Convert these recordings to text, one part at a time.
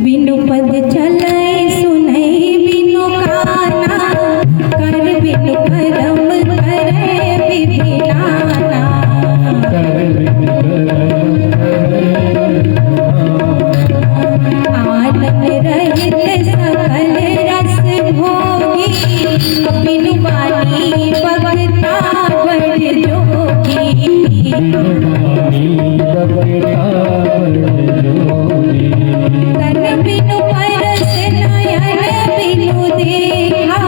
बिनु पद चलै सुनै बिनु काना, कर बिनु करम करे विधि नाना। आनंद रहित सकल रस भोगी, बिनु बानी बगता बड़ जोगी। तन बिनु परस नयन बिनु देखा,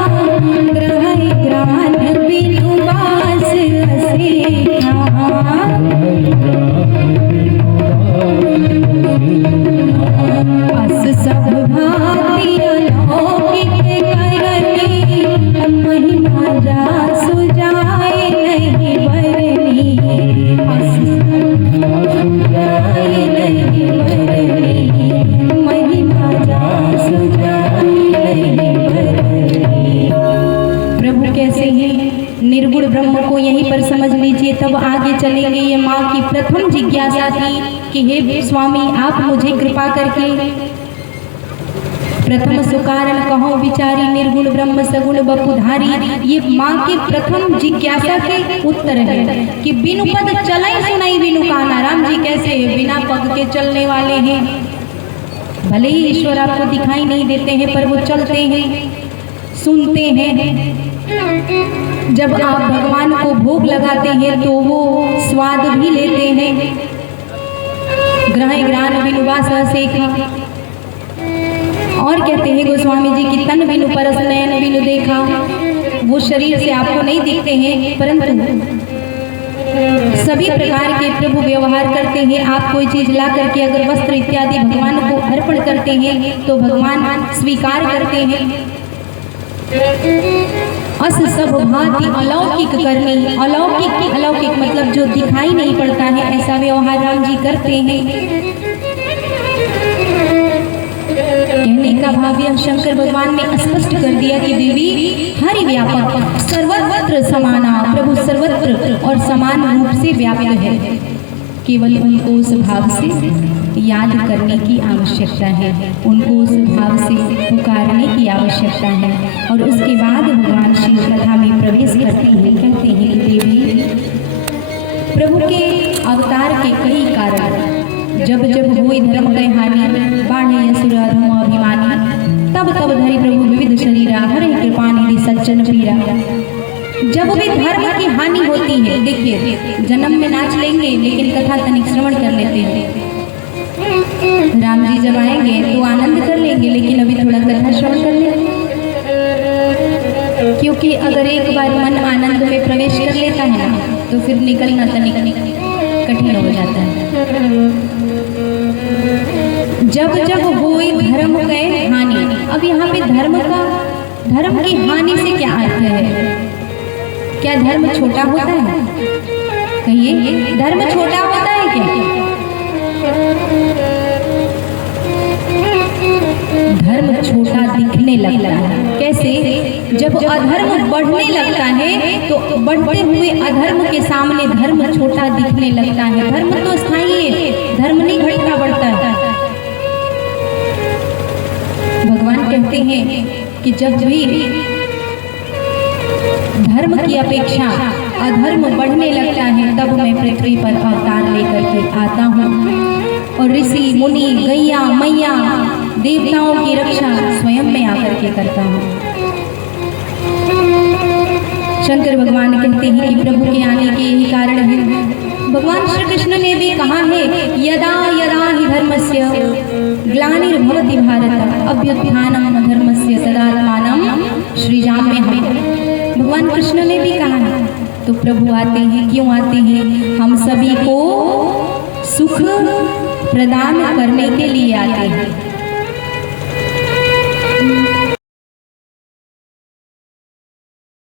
ग्रह ग्रान बिनु बास असेखा। अस सब भांति अलौकिक करनी, महिमा जासु जाय नहीं बरनी। अस जाय नहीं बरनी, महिमा जासु जाय नहीं बरनी। प्रभु कैसे हैं निर्गुण ब्रह्म को यहीं पर समझ लीजिए, तब आगे चलेंगे। ये माँ की प्रथम जिज्ञासा थी कि हे स्वामी आप मुझे कृपा करके प्रथम सुकारण कहो विचारी, निर्गुण ब्रह्म सगुण बपुधारी। ये माँ की प्रथम जिज्ञासा के उत्तर है कि बिनु पद चलै सुनाई बिनु काना। राम जी कैसे बिना पग के चलने वाले हैं। भले ही ईश्वर आपको दिखाई नहीं देते हैं पर वो चलते हैं, सुनते हैं। जब आप भगवान को भोग लगाते हैं तो वो स्वाद भी लेते हैं। ग्रह ग्रान बिनु बास असेखा। और कहते हैं गोस्वामी जी की तन बिनु परस नयन बिनु देखा। वो शरीर से आपको नहीं दिखते हैं परंतु सभी प्रकार के प्रभु व्यवहार करते हैं। आप कोई चीज ला करके अगर वस्त्र इत्यादि भगवान को अर्पण करते हैं तो भगवान स्वीकार करते हैं। अस सब भांति अलौकिक करनी। अलौकिक मतलब जो दिखाई नहीं पड़ता है, ऐसा व्यवहार राम जी करते हैं। कहने का भाव यह शंकर भगवान ने स्पष्ट कर दिया कि देवी हरि व्यापक सर्वत्र समाना, प्रभु सर्वत्र और समान रूप से व्याप्त है। केवल उनको उस भाव से याद करने की आवश्यकता है, उनको उस भाव से पुकारने की आवश्यकता है। और उसके बाद भगवान श्री कथा में प्रवेश करते हैं। कहते हैं कि देवी प्रभु के अवतार के कई कारण, जब जब हुई धर्म कह हानि, बाढ़े असुर अधम अभिमानी, तब तब धरि प्रभु विविध शरीरा, हरे कृपा निधि सज्जन पीरा। जब भी धर्म की हानि होती है, देखिए जन्म में नाच लेंगे लेकिन कथा तनिक श्रवण कर लेते हैं। राम जी जब आएंगे तो आनंद कर लेंगे लेकिन अभी थोड़ा कथा श्रवण कर लेंगे, क्योंकि अगर एक बार मन आनंद में प्रवेश कर लेता है ना तो फिर निकलना तनिक कठिन हो जाता है। जब जब हुई धर्म के हानि। अब यहाँ पे धर्म की हानि से क्या अर्थ है? क्या धर्म छोटा होता है? कहिए धर्म छोटा होता है क्या? धर्म छोटा दिखने लगता है। कैसे? जब अधर्म बढ़ने लगता है तो बढ़ते हुए अधर्म के सामने धर्म छोटा दिखने लगता है। धर्म तो स्थायी है, धर्म नहीं घटता बढ़ता है। भगवान कहते हैं कि जब भी धर्म की अपेक्षा अधर्म बढ़ने लगता है तब मैं पृथ्वी पर अवतार लेकर के आता हूँ और ऋषि मुनि गैया मैया देवताओं की रक्षा स्वयं में आकर के करता हूँ। शंकर भगवान कहते हैं कि प्रभु के आने के यही कारण है। भगवान श्री कृष्ण ने भी कहा है यदा यदा हि धर्मस्य ग्लानिर्भवति भारत अभ्युत्थानम् अधर्मस्य तदात्मानं सृजाम्यहम्। भगवान कृष्ण ने भी कहा है। तो प्रभु आते हैं, क्यों आते हैं? हम सभी को सुख प्रदान करने के लिए आते हैं।